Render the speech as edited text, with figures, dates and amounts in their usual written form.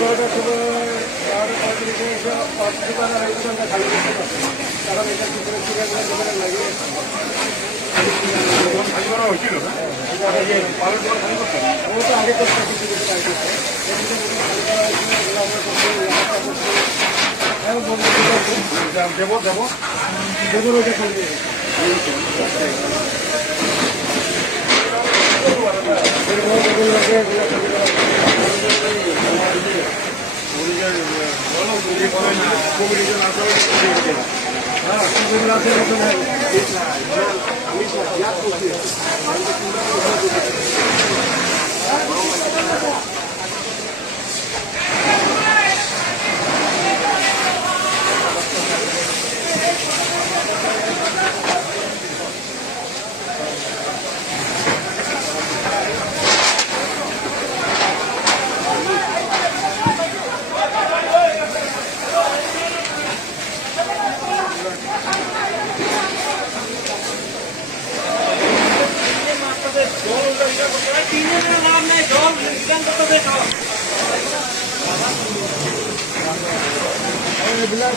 12টার সময় 12:35 এসে 5 দোকান আর 1 দোকানটা খালি করতে পারছে কারণ এটা ভিতরে চিড়িয়াখানা দোকানে লাগিয়ে খালি করা হয়েছিল না পালের দোকান খালি করতে ও তো আগে করতে কিছু কিছু কাজ করতে খালি করা হয়েছিল এগুলো আমরা করতে হ্যাঁ বন্ধু দেবো দেবো দেবো ওইটা করবে বিলাক